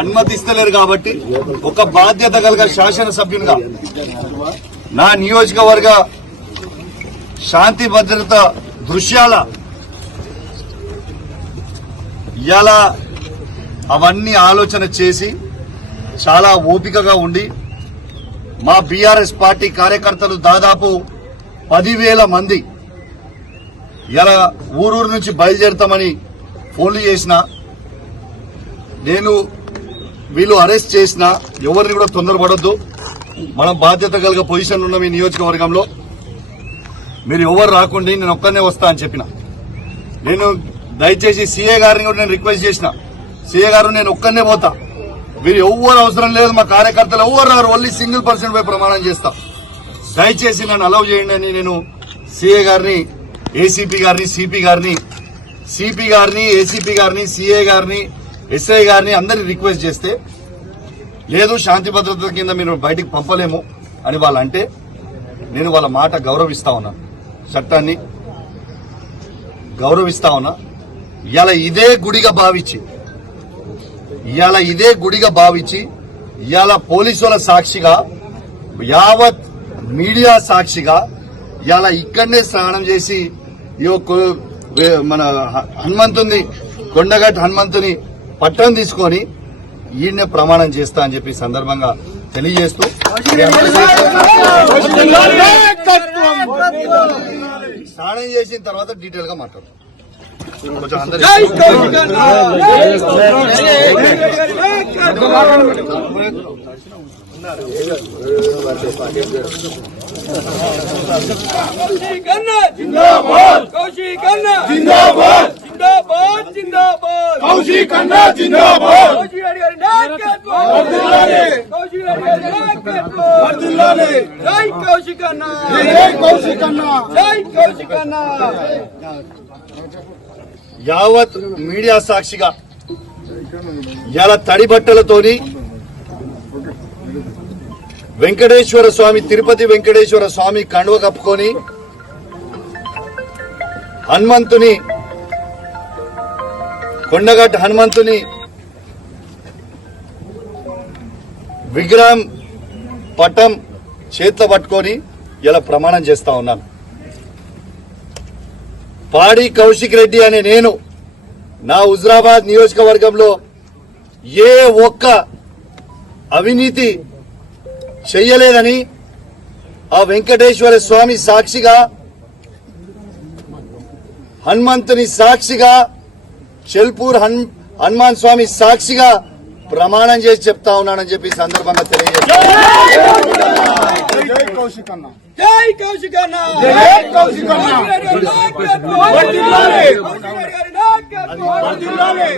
అనుమతిస్తలేరు కాబట్టి ఒక బాధ్యత కలిగిన శాసనసభ్యునిగా నా నియోజకవర్గ శాంతి భద్రత దృశ్యాల ఇలా అవన్నీ ఆలోచన చేసి చాలా ఓపికగా ఉండి మా బీఆర్ఎస్ పార్టీ కార్యకర్తలు దాదాపు 10,000 మంది ఇలా ఊరూరు నుంచి బయలుదేరుతామని ఫోన్లు చేసిన నేను వీళ్ళు అరెస్ట్ చేసిన ఎవరిని కూడా తొందరపడొద్దు. మనం బాధ్యత కలిగిన పొజిషన్ ఉన్న మీ నియోజకవర్గంలో మీరు ఎవరు రాకండి, నేను ఒక్కనే వస్తా అని చెప్పిన. నేను దయచేసి సీఏ గారిని కూడా నేను రిక్వెస్ట్ చేసిన, సీఏ గారు నేను ఒక్కనే పోతా, మీరు ఎవ్వరు అవసరం లేదు, మా కార్యకర్తలు ఎవ్వరు రారు, ఓన్లీ సింగిల్ పర్సన్ పై ప్రమాణం చేస్తా, దయచేసి నన్ను అలౌ చేయండి అని నేను సీఏ గారిని, ఏసీపీ గారిని, సిపి గారిని, ఏసీపీ గారిని, సీఏ గారిని, ఎస్ఐ గారిని అందరినీ రిక్వెస్ట్ చేస్తే లేదు శాంతి భద్రత కింద మీరు బయటికి పంపలేము అని వాళ్ళంటే నేను వాళ్ళ మాట గౌరవిస్తా ఉన్నా, చట్టాన్ని గౌరవిస్తా ఉన్నా. ఇవాళ ఇదే గుడిగా భావించి ఇవాళ పోలీసుల సాక్షిగా యావత్ మీడియా సాక్షిగా ఇవాళ ఇక్కడనే స్నానం చేసి మన హనుమంతుని కొండగట్టు హనుమంతుని పట్టం తీసుకొని ఈయన్నే ప్రమాణం చేస్తా అని చెప్పి సందర్భంగా తెలియజేస్తూ స్నానం చేసిన తర్వాత డీటెయిల్ గా మాట్లాడతాం. యావత్ మీడియా సాక్షిగా ఇలా తడి బట్టలతోని వెంకటేశ్వర స్వామి, తిరుపతి వెంకటేశ్వర స్వామి కండువ కప్పుకొని హనుమంతుని, కొండగట్టు హనుమంతుని విగ్రహం పటం చేతిలో పట్టుకొని ఇలా ప్రమాణం చేస్తా ఉన్నాను. పాడి కౌశిక్ రెడ్డి అనే నేను నా హుజరాబాద్ నియోజకవర్గంలో ఏ ఒక్క అవినీతి చెయ్యలేదని ఆ వెంకటేశ్వర స్వామి సాక్షిగా, హనుమంతుని సాక్షిగా, చెల్పూర్ హనుమాన్ స్వామి సాక్షిగా ప్రమాణం చేసి చెప్తా ఉన్నానని చెప్పి సందర్భంగా తెలియజేస్తాను.